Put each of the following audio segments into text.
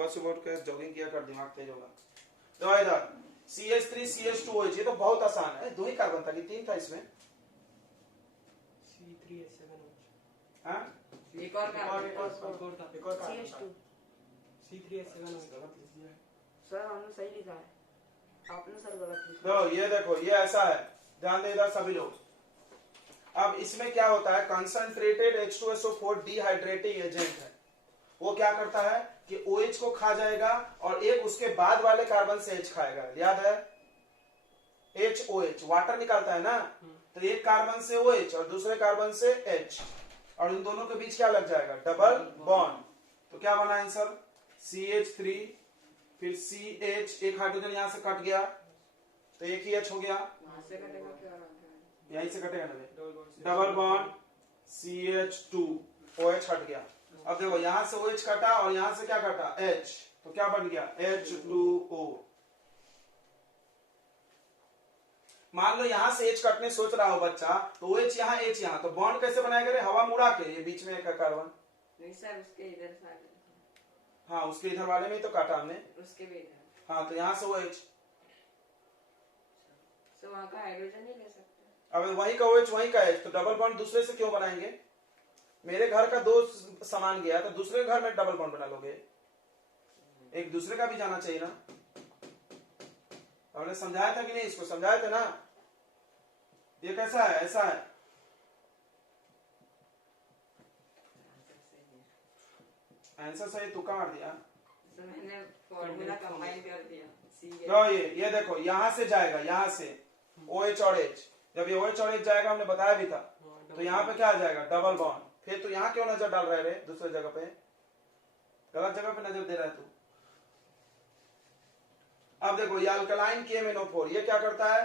सुबह सुबह उठ के जॉगिंग किया कर, दिमाग तेज होगा। तो इधर CH3 CH2OH, ये तो बहुत आसान है। 2 ही कार्बन था कि 3 था इसमें? C3H7OH। हाँ, एक और कार्बन CH2 C3H7OH। सर हमने सही लिखा है, आपने सर गलत लिखा। तो ये देखो, ये ऐसा है, ध्यान दे इधर सभी लोग। अब इसमें क्या होता है, कंसंट्रेटेड H2SO4 डिहाइड्रेटिंग एजेंट है। वो क्या करता है कि OH को खा जाएगा और एक उसके बाद वाले कार्बन से H खाएगा। याद है, HOH वाटर निकालता है ना, तो एक कार्बन से OH और दूसरे कार्बन से H, और इन दोनों के बीच क्या लग जाएगा, डबल बॉन्ड। तो क्या बना आंसर, CH3 फिर CH, एक हाइड्रोजन यहां से कट गया तो एक ही H हो गया, वहां से कटेगा क्या, यहीं से कटेगा ना, डबल बॉन्ड CH2, OH हट गया। अब देखो यहां से OH कटा और यहां से क्या कटा, H, तो क्या बन गया, H2O। मान लो यहां से H कटने सोच रहा हो बच्चा, तो OH यहां H यहां, तो बॉन्ड कैसे बनाएगा रे, हवा मुड़ा के, ये बीच में एक कार्बन। नहीं सर, उसके इधर से हाँ, उसके इधर वाले में ही तो काटा हमने, उसके भी इधर। हाँ, तो यहाँ से OH, तो वहाँ का हाइड्रोजन ही ले सकते हैं। अब वही का OH वही का H, तो डबल बॉन्ड दूसरे से क्यों बनाएंगे? मेरे घर का 2 सामान गया तो दूसरे घर में डबल बॉन्ड बना लोगे, एक दूसरे का भी जाना चाहिए ना। हमने समझाया था कि नहीं, इसको समझाया था ना। ये कैसा है, ऐसा है, आंसर सही तुक्का मार दिया। तो मैंने फॉर्मूला कंबाइन कर दिया। तो ये देखो यहां से जाएगा, यहां से OH और H, जब ये OH और H जाएगा, हमने बताया भी था, तो यहाँ पे क्या आ जाएगा, डबल बॉन्ड। फिर तो यहाँ क्यों नजर डाल रहे रे, दूसरे जगह पे, गलत जगह पे नजर दे रहा है तू। अब देखो ये अल्कलाइन KMnO4, ये क्या करता है,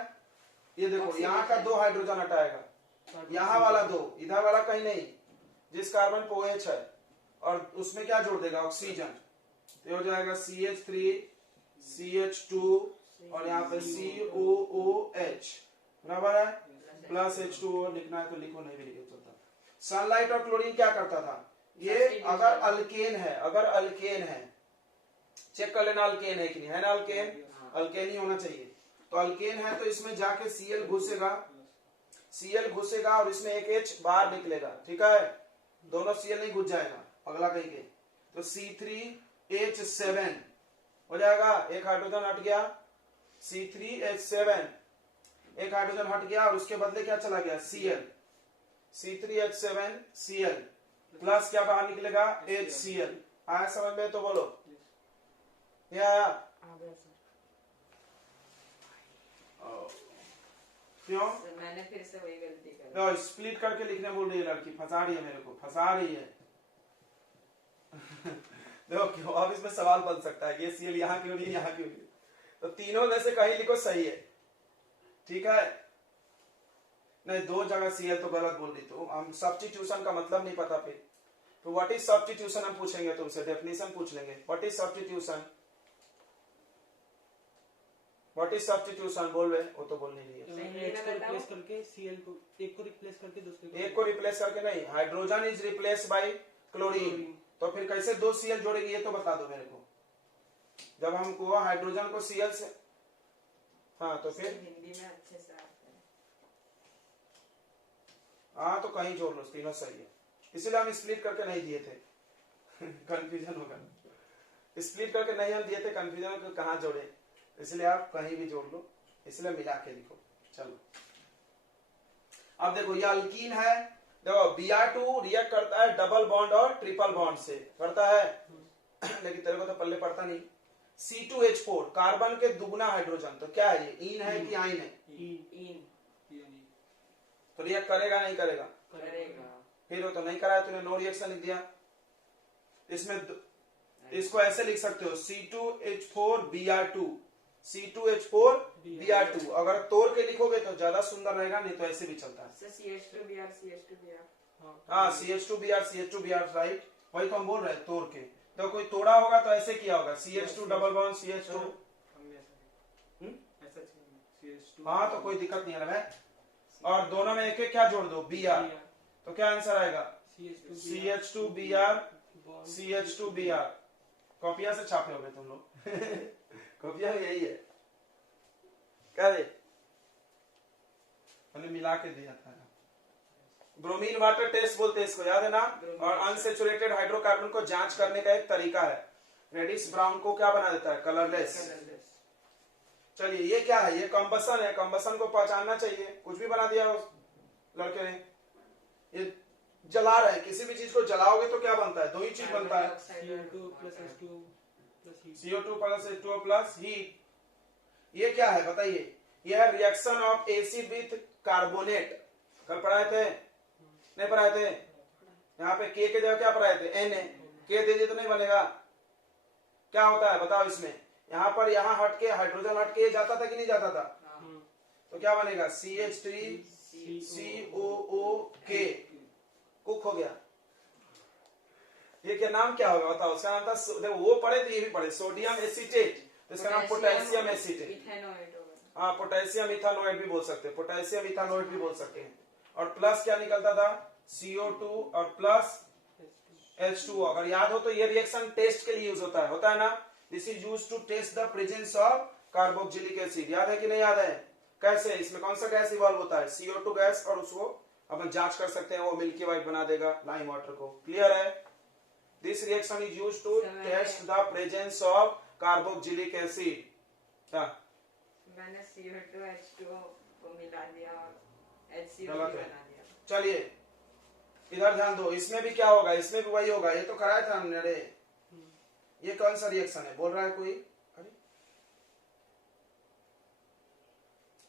ये देखो यहाँ का 2 हाइड्रोजन हटाएगा, यहाँ वाला 2, इधर वाला कहीं नहीं, जिस कार्बन पे OH है, और उसमें क्या जोड़ देगा, ऑक्सीजन, तो हो जाएगा CH3 CH2 और यहाँ पे COOH, बराबर है, प्लस H2O। लिखना है तो लिखो, नहीं भी लिखे चलता। सनलाइट और क्लोरीन क्या करता था, ये अगर अल्केन है, अगर अल्केन है, चेक कर लेना अल्केन है कि नहीं, है ना, अल्केन, अल्केन ही होना चाहिए। तो अल्केन है तो इसमें जाके Cl घुसेगा, Cl घुसेगा और इसमें एक H बाहर निकलेगा, ठीक है, दोनों Cl नहीं घुस जाएगा, अगला कहीं के, तो C3H7 हो जाएगा, एक हाइड्रोजन हट गया, C3H7 एक हाइड्रोजन हट गया और उसके बदले क्या चला गया, Cl, C3H7 Cl प्लस क्या बाहर निकलेगा, HCl। आया समझ में, तो बोलो ये आया, क्यों, मैंने फिर से वही गलती कर दी। लो स्प्लिट करके लिखने बोल रही है लड़की, फंसा रही है मेरे को, फंसा रही है। देखो क्यों, अब इसमें सवाल बन सकता है, ये Cl यहाँ क्यों नहीं, यहाँ क्यों नहीं, तो तीनों में से कहीं लिखो सही है, ठीक है। नहीं, 2 जगह Cl तो गलत बोल रही, तो हम सब्स्टिट्यूशन का मतलब नहीं पता, फिर तो व्हाट इज सब्स्टिट्यूशन हम पूछेंगे तुमसे, डेफिनेशन पूछ लेंगे, what is substitution, what is substitution बोल रहे, वो तो बोलनी नहीं है। H को रिप्लेस करके Cl को, एक को रिप्लेस करके दूसरे को, एक को रिप्लेस करके नहीं, hydrogen is replace by chlorine, तो फिर कैसे 2 Cl जोड़ेगी, ये तो बता दो मेरे को। जब हमको हाइड्रोजन को Cl से, हाँ तो फिर हिंदी में अच्छे से आता है। हाँ तो कहीं जोड़ लो, तीनों सही है, इसीलिए हम स्प्लिट करके नहीं दिए थे। कंफ्यूजन होगा, स्प्लिट करके नहीं हम दिए थे, कंफ्यूजन को कहाँ जोड़े, इसलिए आप कहीं भी जोड़ लो, इसलिए मिला के लिखो। चलो अब देखो ये अल्कीन है, देखो Br2 रिएक्ट करता है डबल बॉन्ड और ट्रिपल बॉन्ड से, करता है, लेकिन तेरे को तो पल्ले पड़ता नहीं। C2H4 कार्बन के दुगना हाइड्रोजन, तो क्या है ये, इन है कि आइन है, इन तो रिएक्ट करेगा नहीं करेगा, करेगा। फिर वो तो नहीं कराया, तूने नो रिएक्शन लिख दिया। इसमें इसको ऐसे लिख सकते हो, C2H4Br2, C2H4Br2, अगर तोड़ के लिखोगे तो ज्यादा सुंदर रहेगा, नहीं तो ऐसे भी चलता है। CH2Br हाँ CH2Br राइट, वही तो हम बोल रहे हैं, तोड़ के, तो कोई तोड़ा होगा तो ऐसे किया होगा, CH2 डबल बॉन्ड CH2, हाँ तो कोई दिक्कत नहीं है ना, और दोनों में एक एक क्या जोड़ दो, Br, तो क्या आंसर आएगा, CH2Br CH2Br, कॉपियां से छापे होगे तुम लोग कॉपियां में यही है क्या है? मैंने मिला के दिया था। ब्रोमीन वाटर टेस्ट बोलते हैं इसको, याद है ना? और अनसेचुरेटेड हाइड्रोकार्बन को जांच करने का एक तरीका है। रेडिश ब्राउन को क्या बना देता है? कलरलेस। चलिए ये क्या है? ये कंबसन है। कंबसन को पहचानना चाहिए। कुछ भी बना दिया उस लड़के ने। ये जला रहा है, किसी भी चीज को जलाओगे तो क्या बनता है? दो ही चीज बनता है, CO2 plus H2O plus heat. CO2 plus H2O plus heat. ये क्या है बताइए? यह है reaction of acid with carbonate. कल पढ़ाए थे? नहीं पढ़ाए थे? यहाँ पे के जगह क्या पढ़ाए थे? Na। के दे दिए तो नहीं बनेगा। क्या होता है बताओ इसमें? यहाँ पर यहाँ हट के हाइड्रोजन हट के जाता था कि नहीं जाता था? तो क्या बनेगा? CH3COOK। कुक हो गया। ये क्या नाम क्या होगा बताओ? उसका नाम था, देखो वो पढ़े तो ये भी पढ़े, सोडियम एसीटेट। तो इसका नाम पोटेशियम एसीटेट। इथेनोएट होगा। हाँ, पोटेशियम इथानोएट भी बोल सकते हैं, पोटेशियम इथानोएट भी बोल सकते हैं। और प्लस क्या निकलता था? CO2 और प्लस H2O। अगर याद हो तो ये रिएक्शन टेस्ट के लिए यूज होता है ना? This is use to test the presence of carboxylic acid. याद है कि नहीं याद है? कैसे? इसमें कौन सा गैस इवॉल्व होता है? CO2 gas. और उसको अपन जांच कर सकते हैं, वो मिल्की व्हाइट बना देगा लाइम वाटर को। क्लियर है? This reaction is use to test the presence of carboxylic acid. क्या मैंने CO2 H2O को मिला दिया और HCO गलत भी है। बना दिया। चलिए इधर ध्यान दो। इसमें भी क्या होगा? इसमें भी वही होगा। ये तो कराया था हमने। अरे ये कौन सा रिएक्शन है? बोल रहा है कोई? अरे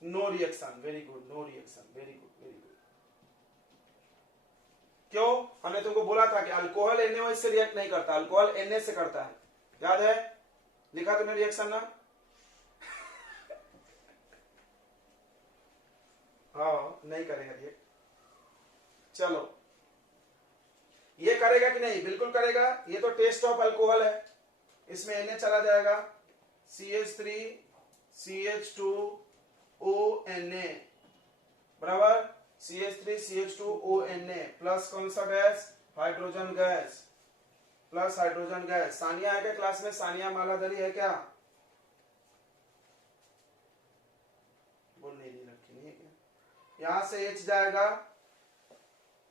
no reaction. Very good, no reaction. Very good, very good. क्यों? हमने तुमको बोला था कि अल्कोहल NaOH से रिएक्ट नहीं करता, अल्कोहल Na से करता है। याद है? लिखा तुमने रिएक्शन ना? हाँ, नहीं करेगा रिएक्ट। चलो ये करेगा कि नहीं? बिल्कुल करेगा। ये तो टेस्ट ऑफ अल्कोहल है। इसमें Na चला जाएगा, CH3 CH2ONA बराबर CH3 CH2ONA प्लस कौन सा gas? Hydrogen gas. Plus hydrogen gas. Sania है क्या क्लास में? सानिया मालाधरी है क्या? बोल नहीं रही, लड़की नहीं है क्या? यहां से H जाएगा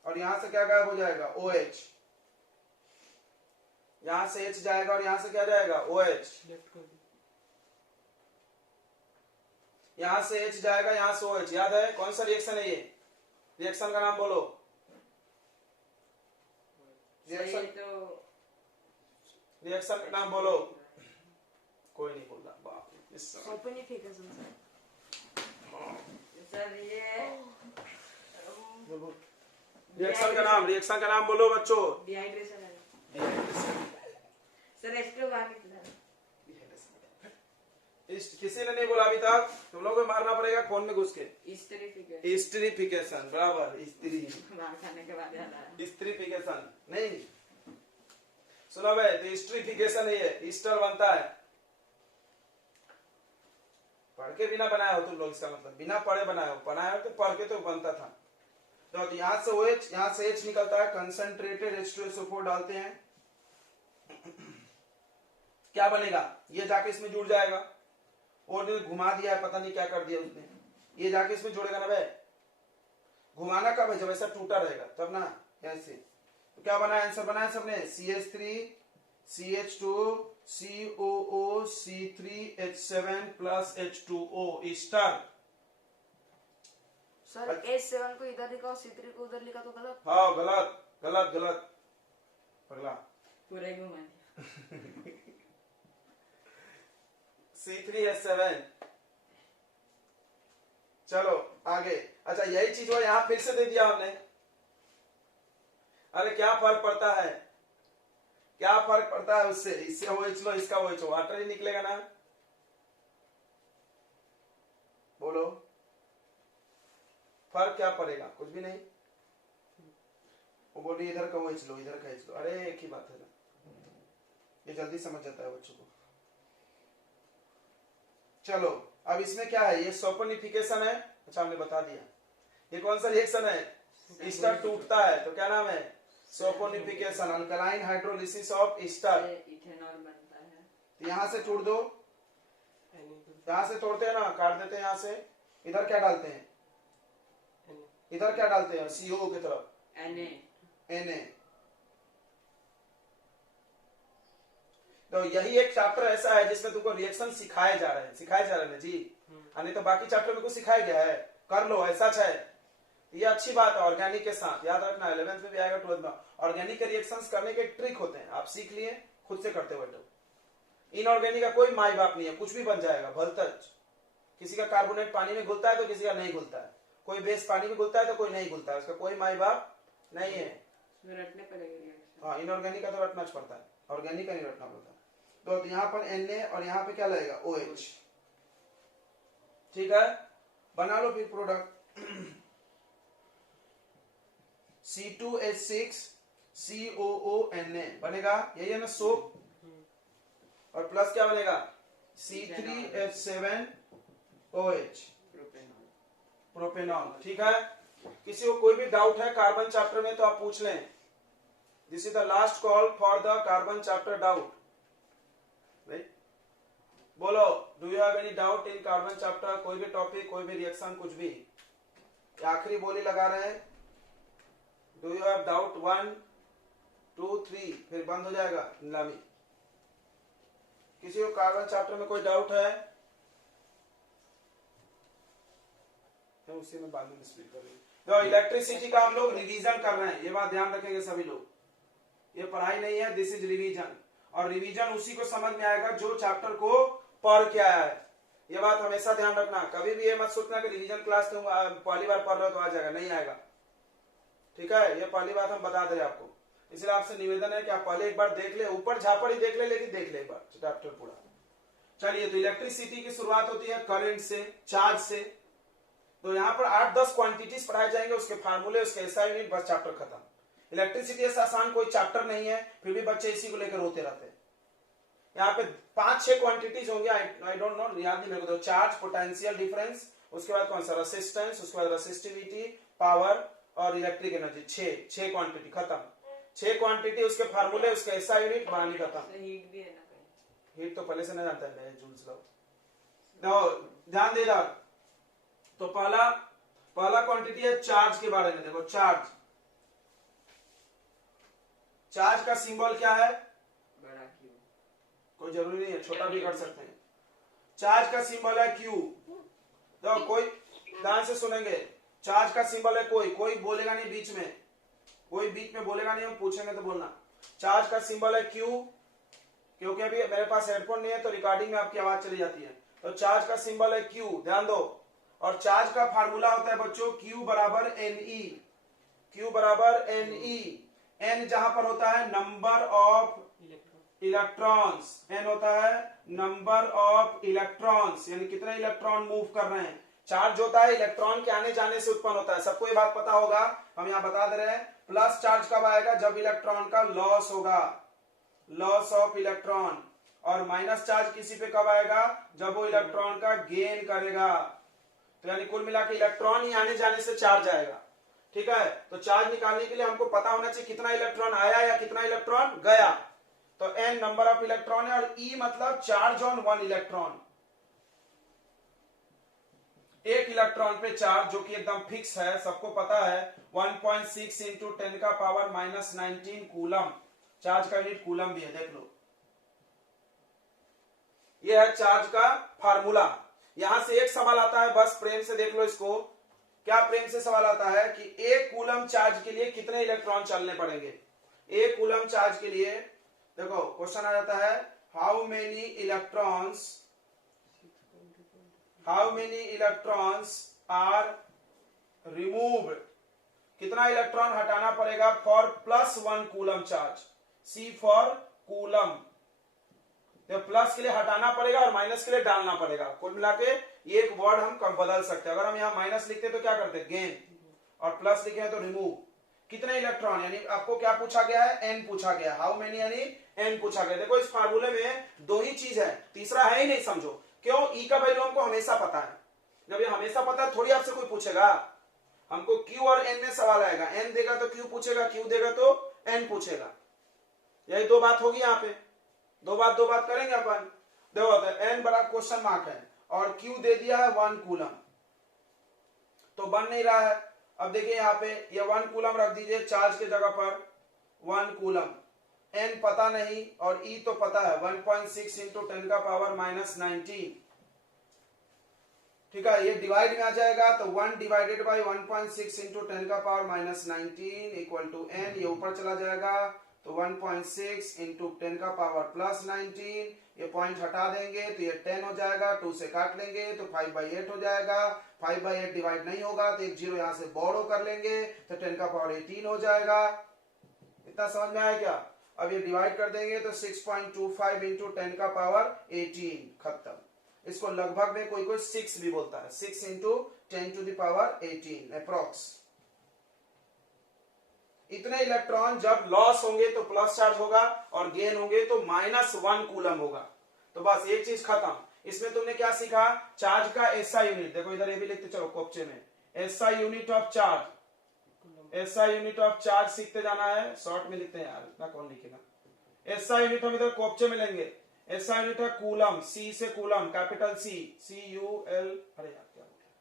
और यहां से क्या गायब हो जाएगा? OH। यहां से H जाएगा और यहां से क्या जाएगा? OH। लेफ्ट कर दो। यहां से H जाएगा, यहां से OH। याद है? कौन सा रिएक्शन है ये? रिएक्शन का नाम बोलो। रिएक्शन रिएक्शन का नाम बोलो। कोई नहीं बोल रहा। बाप रे, इस समय सल्फोनिफिकेशन सर ये बोलो। रिएक्शन का नाम बोलो बच्चों। डिहाइड्रेशन है सर। H2 बाहर निकला। किसी ने नहीं बोला अभी तक। तुम लोगों को मारना पड़ेगा फोन में घुस के। इस्टरीफिकेशन स्टीरिफिकेशन बराबर। स्त्री बाहर खाने के बाद याद आया। स्त्रीफिकेशन नहीं सुना भाई? तो स्ट्रीफिकेशन है ये। ईस्टर बनता है। पढ़ के बिना बनाया हो तुम लोग, इसका मतलब बिना पढ़े बनाए हो। बनाया हो तो पढ़ के तो बनता था। तो यहां से OH, यहां से H निकलता है। कंसंट्रेटेड H2SO4 डालते हैं, क्या बनेगा? ये जाके इसमें जुड़ जाएगा। और ने घुमा दिया है, पता नहीं क्या कर दिया उसने। ये जाके इसमें जुड़ेगा ना भाई। घुमाना कब है? जब ऐसा टूटा रहेगा तब ना। ऐसे तो क्या बना? आंसर बनाया सबने। CH3 CH2 COO C3H7 plus H2O Easter. Sir H7 को इधर लिखा और C3 को उधर लिखा तो गलत। हाँ गलत गलत गलत पगला। पूरे घुमा दिया। C3H7। चलो आगे। अच्छा यही चीज वो यहां फिर से दे दिया हमने। अरे क्या फर्क पड़ता है? क्या फर्क पड़ता है उससे? इससे OH लो, इसका OH हो, वाटर ही निकलेगा ना। बोलो फर्क क्या पड़ेगा? कुछ भी नहीं। वो बोली इधर का OH लो, इधर का H लो। अरे एक ही बात है ना। ये जल्दी समझ जाता है बच्चों को। चलो अब इसमें क्या है? ये सल्फोनिफिकेशन है। अच्छा हमने बता दिया। ये कौन सा रिएक्शन है? ईस्टर टूटता है तो क्या नाम है? Saponification. Alkaline hydrolysis of ester. Ethanol बनता तो यहाँ से तोड़ दो, Na यहाँ से तोड़ते हैं ना, काट देते हैं यहाँ से। इधर क्या डालते हैं, Na इधर क्या डालते हैं, CO की तरफ Na। तो यही एक चैप्टर ऐसा है जिसमें तुमको रिएक्शन सिखाए जा रहे हैं जी। नहीं तो बाकी चैप्टर में कुछ सिखाया गया है, कर लो ऐसा है। ये अच्छी बात है। ऑर्गेनिक के साथ याद रखना, 11th में भी आएगा, 12th में। ऑर्गेनिक के रिएक्शंस करने के ट्रिक होते हैं, आप सीख लिए, खुद से करते बैठो। इनऑर्गेनिक का कोई माई बाप नहीं है, कुछ भी बन जाएगा भलतज। किसी का कार्बोनेट पानी में घुलता है तो किसी का नहीं घुलता है, कोई बेस पानी में घुलता है तो कोई नहीं घुलता है, उसका कोई माई बाप नहीं है। रटने पड़ेगा। हाँ, इनऑर्गेनिक का तो रटना पड़ता है, ऑर्गेनिक का नहीं रटना पड़ता। तो यहाँ पर Na और यहाँ पे क्या लगेगा, OH। ठीक है, बना लो फिर प्रोडक्ट। C2H6 COONA बनेगा, यही है ना सोप। और प्लस क्या बनेगा, C3H7OH प्रोपेनॉल। ठीक है, किसी को कोई भी डाउट है कार्बन चैप्टर में तो आप पूछ लें। This is the last call for the carbon chapter doubt. बोलो, do you have any doubt in carbon chapter? कोई भी टॉपिक, कोई भी रिएक्शन, कुछ भी। आखिरी बोली लगा रहे हैं। Do you have doubt? 1 2 3 फिर बंद हो जाएगा नीलामी। किसी को कार्बन चैप्टर में कोई डाउट है? मैं उसी में बाद में स्पीड कर रही हूँ। तो इलेक्ट्रिसिटी का हम लोग रिवीजन कर रहे हैं, ये बात ध्यान रखेंगे सभी लोग। ये पढ़ाई नहीं है, दिस इज रिवीजन। और रिवीजन उसी को समझ में आएगा जो चैप्टर को पढ़ के आया है। ये बात हमेशा ध्यान रखना। कभी भी ये मत सोचना कि रिवीजन क्लास तुम पहली बार पढ़ रहे हो तो आ जाएगा, नहीं आएगा। ठीक है, ये पहली बात हम बता दे रहे आपको। इसलिए आपसे निवेदन है कि आप पहले एक बार देख ले, ऊपर झापड़ ही देख ले, लेकिन देख ले एक बार चैप्टर पूरा। चलिए, तो इलेक्ट्रिसिटी की शुरुआत होती है करंट से, चार्ज से। तो यहाँ पर 8-10 क्वांटिटीज पढ़ाए जाएंगे, उसके फार्मूले, उसके SI यूनिट, बस चैप्टर खत्म। इलेक्ट्रिसिटी ऐसा आसान कोई चैप्टर नहीं है, फिर भी बच्चे इसी को लेकर रोते रहते हैं। यहाँ पे 5-6 क्वांटिटीज होंगे, आई डोंट नो, याद नहीं मेरे को। तो चार्ज, पोटेंशियल डिफरेंस, उसके बाद कौन सा, रेसिस्टेंस, उसके बाद रेसिस्टिविटी, पावर और इलेक्ट्रिक एनर्जी। 6 क्वांटिटी खत्म। 6 क्वांटिटी, उसके फार्मूले, उसके SI यूनिट, कहानी खत्म। हीट भी है ना कहीं। हीट तो पहले से नहीं जानता है, जूल्स लॉ। तो ध्यान दे रहा। तो पहला क्वांटिटी है चार्ज के बारे में। देखो, चार्ज का सिंबल क्या है, बड़ा क्यू। कोई जरूरी नहीं है, छोटा भी कर सकते हैं। चार्ज का सिंबल है Q। तो कोई ध्यान से सुनेंगे, चार्ज का सिंबल है कोई बोलेगा नहीं बीच में, कोई बीच में बोलेगा नहीं, हम पूछेंगे तो बोलना। चार्ज का सिंबल है Q, क्योंकि अभी मेरे पास हेडफोन नहीं है तो रिकॉर्डिंग में आपकी आवाज चली जाती है। तो चार्ज का सिंबल है Q, ध्यान दो। और चार्ज का फार्मूला होता है बच्चों Q बराबर Ne। Q बराबर Ne। N जहां पर होता है नंबर ऑफ इलेक्ट्रॉन्स, N होता है नंबर ऑफ इलेक्ट्रॉन्स, यानी कितने इलेक्ट्रॉन मूव कर रहे हैं। चार्ज होता है इलेक्ट्रॉन के आने जाने से उत्पन्न होता है, सबको ये बात पता होगा, हम यहाँ बता दे रहे हैं। प्लस चार्ज कब आएगा, जब इलेक्ट्रॉन का लॉस होगा, लॉस ऑफ इलेक्ट्रॉन। और माइनस चार्ज किसी पे कब आएगा, जब वो इलेक्ट्रॉन का गेन करेगा। तो यानी कुल मिला के इलेक्ट्रॉन ही आने जाने से चार्ज आएगा। ठीक है, तो चार्ज निकालने के लिए हमको पता होना चाहिए कितना इलेक्ट्रॉन आया या कितना इलेक्ट्रॉन गया। तो N नंबर ऑफ इलेक्ट्रॉन है, और E मतलब चार्ज ऑन 1 इलेक्ट्रॉन। एक इलेक्ट्रॉन पे चार्ज, जो कि एकदम फिक्स है, सबको पता है, 1.6 इंटू 10 का पावर -19 कूलम। चार्ज का यूनिट कूलम भी है, देख लो। यह है चार्ज का फार्मूला। यहां से एक सवाल आता है, बस प्रेम से देख लो इसको। क्या प्रेम से सवाल आता है कि 1 कूलम चार्ज के लिए कितने इलेक्ट्रॉन चलने पड़ेंगे। 1 कूलम चार्ज के लिए देखो क्वेश्चन आ जाता है, how many electrons are removed. कितना इलेक्ट्रॉन हटाना पड़ेगा for +1 coulomb charge. C for coulomb. तो प्लस के लिए हटाना पड़ेगा और माइनस के लिए डालना पड़ेगा। कुल मिला के एक वर्ड हम कब बदल सकते हैं। अगर हम यहाँ माइनस लिखते तो क्या करते, गेन, और प्लस लिखे हैं तो रिमूव। कितने इलेक्ट्रॉन, यानी आपको क्या पूछा गया है, N पूछा गया। हाउ मेनी यानी N पूछा गया। देखो इस फार्मूले में 2 ही चीज है, तीसरा है ही नहीं, समझो। क्यों, E का वैल्यू हमको हमेशा पता है। जब ये हमेशा पता है, थोड़ी आपसे कोई पूछेगा। हमको Q और N में सवाल आएगा, N देगा तो Q पूछेगा, Q देगा तो N पूछेगा। यही 2 बात होगी यहाँ पे। दो बात करेंगे अपन। देखो n बड़ा क्वेश्चन मार्क है और q दे दिया है 1 कूलम, तो बन नहीं रहा है। अब देखिए यहाँ पे ये 1 कूलम रख दीजिए चार्ज के जगह पर 1 कूलम, n पता नहीं और e तो पता है 1.6 इंटू 10 का पावर माइनस 19। ठीक है, ये डिवाइड में आ जाएगा तो 1 डिवाइडेड बाई 1.6 इंटू 10 का power minus 19 equal to n, ये ऊपर चला जाएगा तो 1.6 इंटू 10 का पावर प्लस 19, ये पॉइंट हटा देंगे तो ये 10 हो जाएगा, 2 से काट लेंगे तो 5/8 हो जाएगा। 5/8 डिवाइड नहीं होगा तो एक जीरो यहाँ से बोरो कर लेंगे तो 10 का पावर 18 हो जाएगा। इतना समझ में आया क्या? अब ये डिवाइड कर देंगे तो 6.25 इंटू 10 का पावर 18, खत्म। इसको लगभग में कोई 6 भी बोलता है, 6 into 10 to the power 18 approx. इतने इलेक्ट्रॉन जब लॉस होंगे तो प्लस चार्ज होगा और गेन होंगे तो -1 कूलम होगा। तो बस एक चीज खत्म। इसमें तुमने क्या सीखा? चार्ज का एसआई यूनिट। देखो इधर ये भी लिखते चलो कोपचे में, SI unit of charge. SI unit of charge सीखते जाना है, शॉर्ट में लिखते हैं यार, इतना कौन लिखेगा। एसआई यूनिट हम इधर कोपचे में लेंगे। एसआई यूनिट है कूलम, सी से कूलम, कैपिटल सी, CUL, अरे यार क्या हो गया,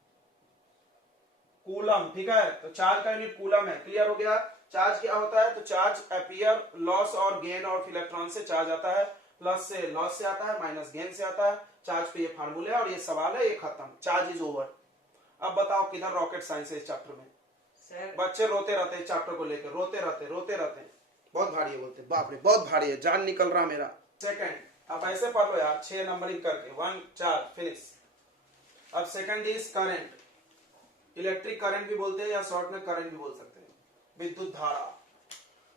कूलम। ठीक है, तो चार्ज का यूनिट कूलम है। क्लियर हो गया? चार्ज क्या होता है? तो चार्ज अपियर, लॉस और गेन ऑफ इलेक्ट्रॉन से चार्ज आता है, प्लस से लॉस से आता है, माइनस गेन से आता है। चार्ज पे ये फार्मूले और ये सवाल है, ये खत्म, चार्ज इज ओवर। अब बताओ किधर रॉकेट साइंस है इस चैप्टर में? सर बच्चे रोते रहते हैं चैप्टर को लेकर, रोते रहते हैं। बहुत भारी है, बोलते बाप रे बहुत भारी है, जान निकल रहा मेरा। सेकंड, आप ऐसे पढ़ लो यार, 6 नंबरिंग करके, 1 4 फिनिश। अब second is current. Electric current भी बोलते हैं या शॉर्ट में करंट भी बोल सकते हैं। विद्युत धारा।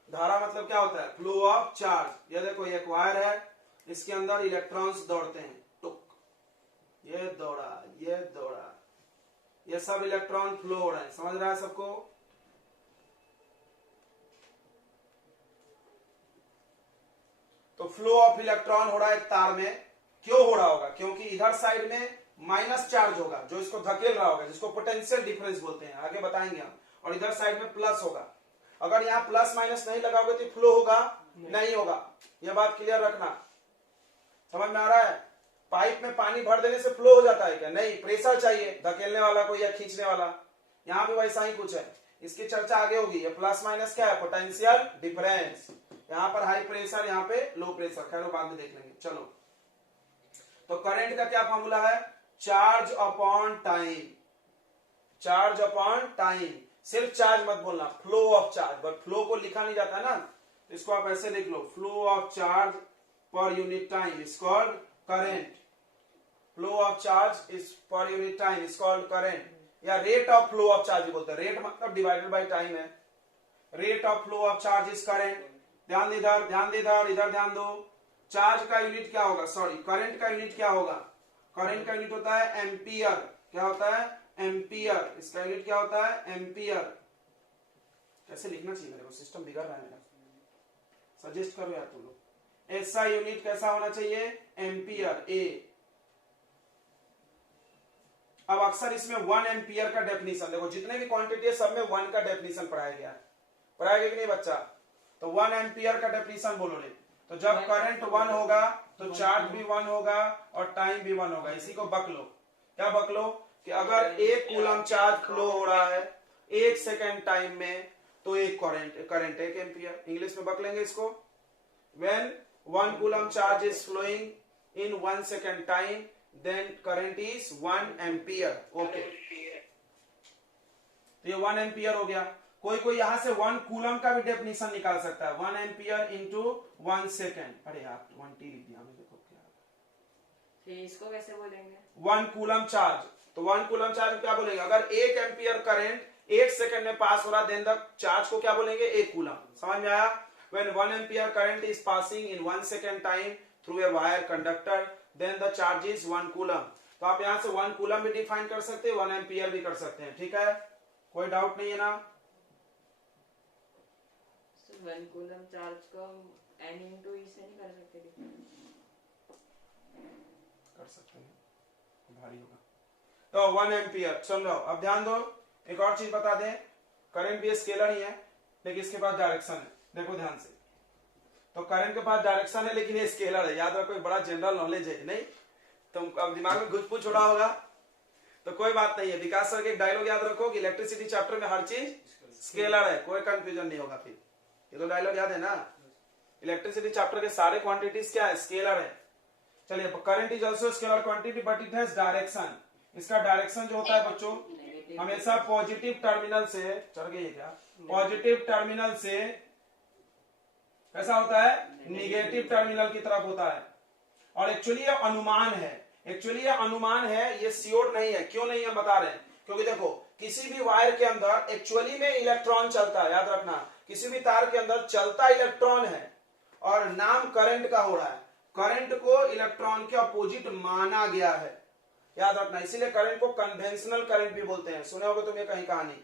धारा मतलब क्या होता है? Flow of charge. ये देखो एक वायर है, इसके अंदर इलेक्ट्रॉन्स दौड़ते हैं, टुक, ये दौड़ा, ये दौड़ा, ये सब इलेक्ट्रॉन फ्लो हो रहे हैं। समझ रहा है सबको? तो फ्लो ऑफ इलेक्ट्रॉन हो रहा है एक तार में। क्यों हो रहा होगा? क्योंकि इधर साइड में माइनस चार्ज होगा जो इसको धकेल रहा होगा, जिसको पोटेंशियल डिफरेंस बोलते हैं, आगे बताएंगे हम। और इधर साइड में प्लस होगा। अगर यहाँ प्लस माइनस नहीं लगाओगे तो फ्लो होगा? नहीं होगा। यह बात क्लियर रखना। समझ में आ रहा है? पाइप में पानी भर देने से फ्लो हो जाता है क्या? नहीं, प्रेशर चाहिए धकेलने वाला को या खींचने वाला। यहाँ भी वैसा ही कुछ है, इसकी चर्चा आगे होगी। ये प्लस माइनस क्या है? Potential difference. यहाँ पर हाई प्रेशर, यहाँ पे लो प्रेशर, खैर बाद में देख लेंगे। चलो, तो करंट का क्या फॉर्मूला है? Charge upon time. Charge upon time. सिर्फ चार्ज मत बोलना, flow of charge. But flow को लिखा नहीं जाता ना, तो इसको आप ऐसे लिख लो, flow of charge per unit time is called current. Flow of charge is per unit time is called current. या rate of flow of charge बोलते हैं। रेट मतलब डिवाइडेड बाय टाइम है। Rate of flow of charge is current. ध्यान इधर, ध्यान इधर, इधर ध्यान दो। चार्ज का यूनिट क्या होगा? सॉरी, करंट का यूनिट क्या होगा? करंट का यूनिट होता है एम्पियर। क्या होता है? एम्पियर। इसका यूनिट क्या होता है? एम्पियर। कैसे लिखना चाहिए मेरे को? सिस्टम बिगड़ रहा है मेरा, सजेस्ट करो यार तुम लोग। ऐसा यूनिट कैसा होना चाहिए? एम्पियर, ए। अब अक्सर इसमें 1 एम्पियर का डेफिनेशन, देखो जितने भी क्वांटिटी है सब में 1 का डेफिनेशन पढ़ाया गया है। पढ़ाया गया कि नहीं बच्चा? तो 1 एम्पियर का डेफिनेशन बोलो रे। तो जब करंट 1 होगा तो चार्ज भी 1 होगा और टाइम भी 1 होगा। इसी को बक लो। क्या बक लो? कि अगर 1 कूलम चार्ज फ्लो हो रहा है 1 सेकेंड टाइम में, तो एक करंट 1 एम्पियर। इंग्लिश में बक लेंगे इसको। When 1 coulomb charge is flowing in 1 second time, then current is 1 ampere. Okay, तो ये 1 एम्पियर हो गया। कोई यहां से 1 कूलम का भी डेफिनेशन निकाल सकता है। 1 एम्पियर इंटू 1 सेकेंड। अरे यार 1T लिख दिया, देखो क्या। फिर इसको कैसे बोलेंगे? 1 कूलम चार्ज। तो 1 कूलम चार्ज क्या बोलेंगे? अगर 1 एम्पियर करंट 1 सेकेंड में पास हो रहा, देन द चार्ज को क्या बोलेंगे? 1 कूलम। समझ में आया? When 1 ampere current is passing in 1 second time through a wire conductor, then the charge is 1 coulomb. तो आप यहां से 1 कूलम भी डिफाइन कर सकते हैं, 1 एम्पियर भी कर सकते हैं। ठीक है, कोई डाउट नहीं है ना? 1 कूलम चार्ज को n into e से नहीं कर सकते? कर सकते हैं, भारी होगा। तो 1 एम्पियर। चलो अब ध्यान दो, एक और चीज बता दें। करंट भी स्केलर ही है, लेकिन इसके पास डायरेक्शन है। देखो ध्यान से। तो करंट के पास डायरेक्शन है लेकिन ये स्केलर है, याद रखो, बड़ा जनरल नॉलेज है, नहीं तुम अब दिमाग में घुस छोड़ा होगा तो कोई बात नहीं है। विकास सर के एक डायलॉग याद रखो कि इलेक्ट्रिसिटी चैप्टर में हर चीज स्केलर है, कोई कंफ्यूजन नहीं होगा। फिर ये तो डायलॉग याद है ना, इलेक्ट्रिसिटी चैप्टर के सारे क्वांटिटीज क्या है, स्केलर है। चलिए, current is also scalar quantity but it has direction. इसका डायरेक्शन जो होता है बच्चों हमेशा पॉजिटिव टर्मिनल से, चढ़ गई है क्या, पॉजिटिव टर्मिनल से कैसा होता है, निगेटिव टर्मिनल की तरफ होता है। और एक्चुअली ये अनुमान है, एक्चुअली ये अनुमान है, ये श्योर नहीं है। क्यों नहीं है बता रहे हैं, क्योंकि देखो किसी भी वायर के अंदर एक्चुअली में इलेक्ट्रॉन चलता है, याद रखना, किसी भी तार के अंदर चलता इलेक्ट्रॉन है और नाम करंट का हो रहा है। करंट को इलेक्ट्रॉन के अपोजिट माना गया है, याद रखना, इसीलिए करंट को कन्वेंशनल करंट भी बोलते हैं। सुने होगे तुम ये कहीं कहानी,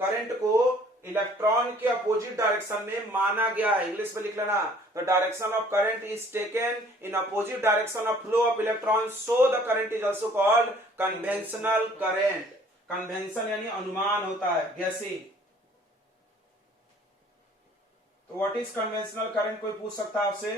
करंट को इलेक्ट्रॉन के अपोजिट डायरेक्शन में माना गया है। इंग्लिश में लिख लेना, the direction of current is taken in opposite direction of flow of electron, so the current is also called conventional current. Convention यानी अनुमान होता है, गैसिंग। तो व्हाट इज कन्वेंशनल करंट, कोई पूछ सकता है आपसे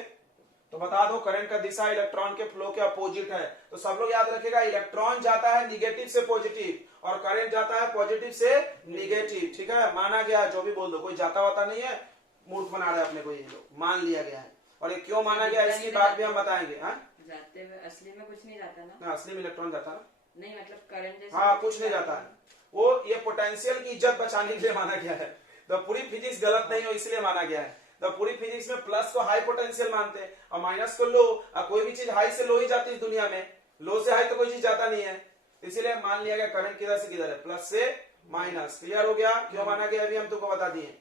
तो बता दो। करंट का दिशा इलेक्ट्रॉन के फ्लो के अपोजिट है, तो सब लोग याद रखेगा, इलेक्ट्रॉन जाता है निगेटिव से पॉजिटिव और करंट जाता है पॉजिटिव से निगेटिव, ठीक है, माना गया है। जो भी बोल दो, कोई जाता वाता नहीं है, मूर्ख बना रहे अपने को, ये लोग मान लिया गया है। और ये क्यों माना गया इसकी बात भी हम बताएंगे। जाते हुए असली में कुछ नहीं जाता ना, असली में इलेक्ट्रॉन जाता है नहीं, मतलब करंट जैसे हाँ, कुछ नहीं जाता है। वो ये पोटेंशियल की इज्जत बचाने के लिए माना गया है। तो पूरी फिजिक्स गलत नहीं हो इसलिए माना गया है। तो पूरी फिजिक्स में प्लस को हाई पोटेंशियल मानते हैं और माइनस को लो। कोई भी चीज हाई से लो ही जाती है इस दुनिया में, लो से हाई तो कोई चीज जाता नहीं है, इसीलिए मान लिया गया करंट किधर से किधर है, प्लस से माइनस। क्लियर हो गया क्यों माना गया, अभी हम तुमको बता दिए।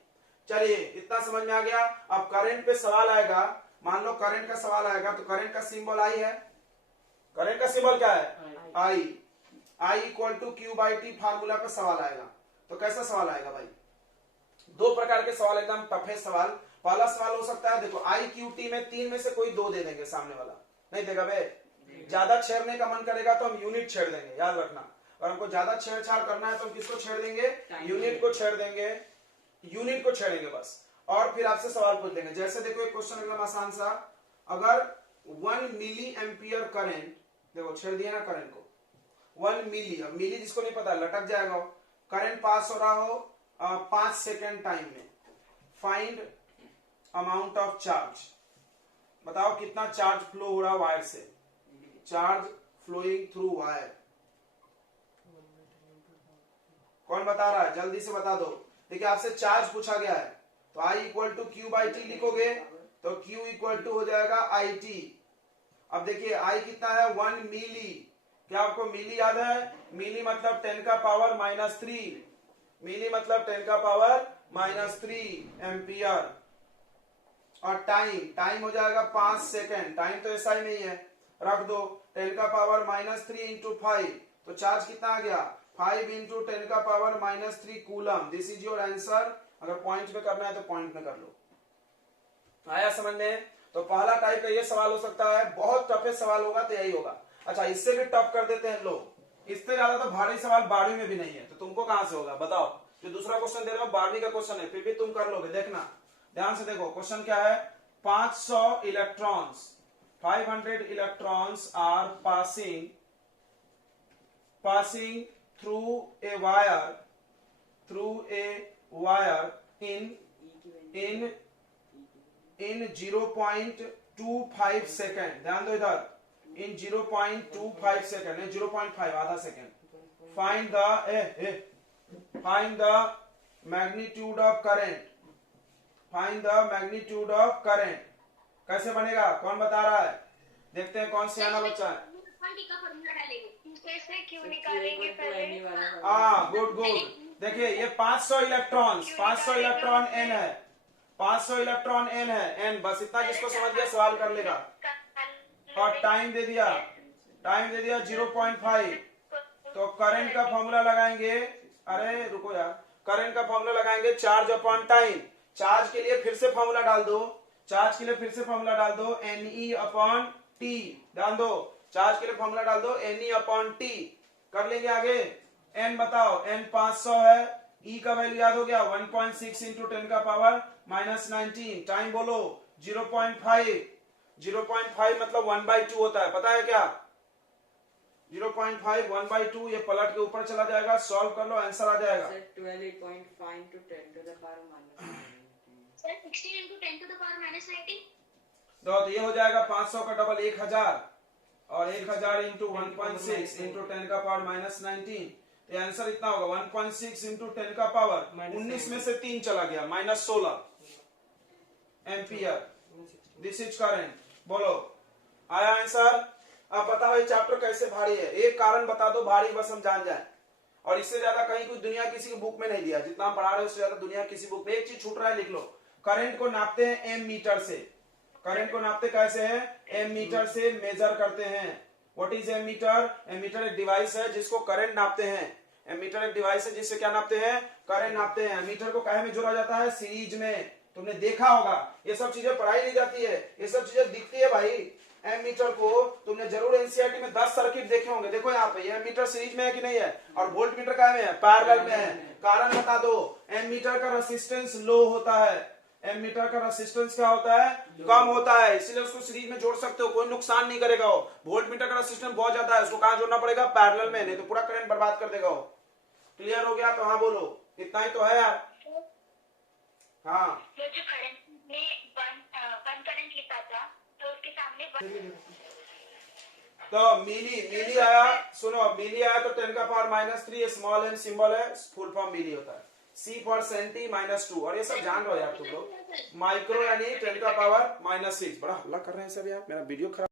चलिए, इतना समझ में आ गया। अब करंट पे सवाल आएगा, मान लो करंट का सवाल आएगा तो करंट का सिंबल आई है। करंट का सिंबल क्या है, I. I equal to Q by T formula पे सवाल आएगा। तो कैसा सवाल आएगा भाई, दो प्रकार के सवाल, एकदम टफ है सवाल। पहला सवाल हो सकता है, देखो आई क्यू टी में तीन में से कोई दो दे देंगे, सामने वाला नहीं देगा बे। ज्यादा छेड़ने का मन करेगा तो हम यूनिट छेड़ देंगे, याद रखना। और हमको ज्यादा छेड़छाड़ करना है तो हम किसको छेड़ देंगे, यूनिट को छेड़ देंगे, यूनिट को छेड़ेंगे बस। और फिर आपसे सवाल पूछ लेंगे। जैसे देखो एक क्वेश्चन एकदम आसान सा, अगर 1 मिली एम्पियर करंट, देखो छेड़ दिया ना करंट को, 1 मिली, अब मिली जिसको नहीं पता लटक जाएगा, करंट पास हो रहा हो 5 सेकेंड टाइम में, फाइंड अमाउंट ऑफ चार्ज। बताओ कितना चार्ज फ्लो हो रहा है वायर से, चार्ज फ्लोइंग थ्रू वायर। कौन बता रहा है, जल्दी से बता दो। देखिए आपसे चार्ज पूछा गया है तो I equal to Q by T लिखोगे तो Q इक्वल टू हो जाएगा आई टी। अब देखिए I कितना है, 1 मिली। क्या आपको मिली याद है, मिली मतलब 10 का पावर -3, मिली मतलब 10 का पावर -3 एम्पियर। और टाइम, टाइम हो जाएगा 5 सेकेंड, टाइम तो ऐसा ही नहीं है, रख दो 10 का पावर -3 इंटू 5, तो चार्ज कितना आ गया, 5 इंटू 10 का power -3 coulomb. This is your answer. अगर पॉइंट में करना है तो पॉइंट में कर लो। आया समझ में। तो पहला टाइप का ये सवाल हो सकता है, बहुत टफ सवाल होगा तो यही होगा। अच्छा, इससे भी टफ कर देते हैं लोग, इससे ज्यादा तो भारी सवाल 12वीं में भी नहीं है, तो तुमको कहां से होगा बताओ। जो दूसरा क्वेश्चन दे रहे हो 12वीं का क्वेश्चन है, फिर भी तुम कर लोगे, देखना ध्यान से देखो। क्वेश्चन क्या है, 500 electrons, 500 electrons are passing through a wire in 0.25 second. ध्यान दो इधर, in 0.25 सेकेंड, 0.5 आधा second. Find the magnitude of current, find the magnitude of current. कैसे बनेगा, कौन बता रहा है, देखते हैं कौन सियाना बच्चा है। Good good. देखिए ये 500 इलेक्ट्रॉन्स, 500 इलेक्ट्रॉन एन है, 500 इलेक्ट्रॉन एन है, एन, बस इतना जिसको समझ गया सवाल कर लेगा। और टाइम दे दिया, टाइम दे दिया 0.5। तो करंट का फॉर्मूला लगाएंगे, अरे रुको यार, करंट का फॉर्मूला लगाएंगे चार्ज अपॉन टाइम। चार्ज के लिए फिर से फॉर्मूला डाल दो, चार्ज के लिए फिर से फॉर्मूला डाल दो, NE अपॉन टी डाल दो, चार्ज के लिए फॉर्मूला डाल दो NE अपॉन टी। कर लेंगे आगे। n बताओ, n 500 है, E का वैल्यू याद हो गया 1.6 इंटू 10 का पावर -19। टाइम बोलो, 0.5 मतलब 1/2 होता है, पता है क्या? 0.5 1/2, ये पलट के ऊपर चला जाएगा, सॉल्व कर लो, आंसर आ जाएगा। Sir 12.5 into 10 to the power minus 19. Sir 16 into 10 to the power minus 19. तो ये हो जाएगा 500 का डबल 1000 और 1000 इंटू 1.6 इंटू 10 का पावर माइनस 19, तो आंसर इतना होगा 1.6 इंटू 10 का पावर 19 में से 3 चला गया, minus 16 ampere. This is current. बोलो आया आंसर? अब बताओ ये चैप्टर कैसे भारी है, एक कारण बता दो भारी, बस हम जान जाए। और इससे ज्यादा कहीं कुछ दुनिया किसी की बुक में नहीं दिया, जितना हम पढ़ा रहे हैं उससे ज्यादा दुनिया किसी बुक में। एक चीज छूट रहा है, लिख लो। करंट को नापते हैं एम मीटर से। करंट को नापते कैसे हैं? एम मीटर से मेजर करते हैं। What is ammeter? Ammeter एक डिवाइस है जिसको करंट नापते हैं। एम मीटर एक डिवाइस है जिससे क्या नापते हैं? करंट नापते हैं। मीटर को काहे में जोड़ा जाता है? सीरीज में। तुमने देखा होगा, ये सब चीजें पढ़ाई नहीं जाती है, ये सब चीजें दिखती है भाई। एम मीटर को तुमने जरूर एनसीईआरटी में 10 सर्किट देखे होंगे। देखो यहाँ पे ये मीटर सीरीज में है कि नहीं है, और वोल्ट मीटर का में है, पैरेलल में है। कारण बता दो। एम मीटर का रेसिस्टेंस लो होता है। एम मीटर का रेसिस्टेंस क्या होता है? कम होता है, इसलिए उसको सीरीज में जोड़ सकते हो, कोई नुकसान नहीं करेगा वो। वोल्ट मीटर का रेसिस्टेंस बहुत ज्यादा है, उसको कहां जोड़ना पड़ेगा? पैरेलल में, नहीं तो पूरा करंट बर्बाद कर देगा वो। क्लियर हो गया? तो हाँ बोलो, इतना ही तो है यार। हाँ वो जो करंट में वन करंट लिखा था, तो उसके सामने तो मिली आया। सुनो, मिली आया तो 10 का power minus 3, small M symbol है, फुल फॉर्म मिली होता है। सी फॉर सेंटी माइनस 2, और ये सब जान रहे हो यार तुम लोग। माइक्रो यानी 10 का पावर माइनस 6। बड़ा हल्ला कर रहे हैं सब यार, मेरा वीडियो खराब